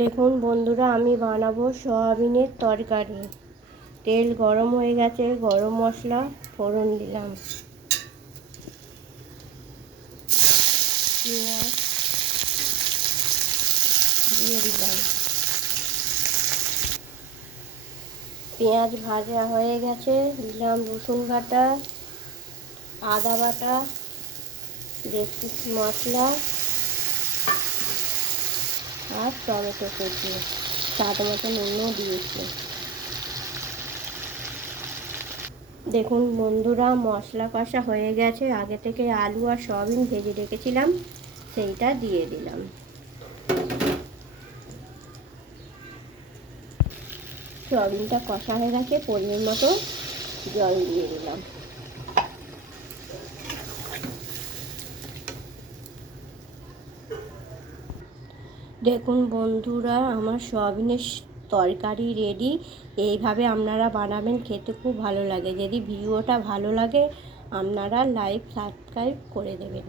দেখুন বন্ধুরা, আমি বানাবো সয়াবিনের তরকারি। তেল গরম হয়ে গেছে, গরম মশলা ফোড়ন দিলাম, পেঁয়াজ দিয়ে দিলাম। পেঁয়াজ ভাজা হয়ে গেছে, দিলাম রসুন বাটা, আদা বাটা, বেশি মশলা আর টমেটো কুচি, স্বাদ মতো নুনও দিয়েছি। দেখুন বন্ধুরা, মশলা কষা হয়ে গেছে। আগে থেকে আলু আর সয়াবিন ভেজে রেখেছিলাম, সেইটা দিয়ে দিলাম। সয়াবিনটা কষা হয়ে গেছে, পরিমাণ মতো জল দিয়ে দিলাম। দেখুন বন্ধুরা, আমার সয়াবিনের তরকারি রেডি। এইভাবে আপনারা বানাবেন, খেতে খুব ভালো লাগে। যদি ভিডিওটা ভালো লাগে আপনারা লাইক সাবস্ক্রাইব করে দেবেন।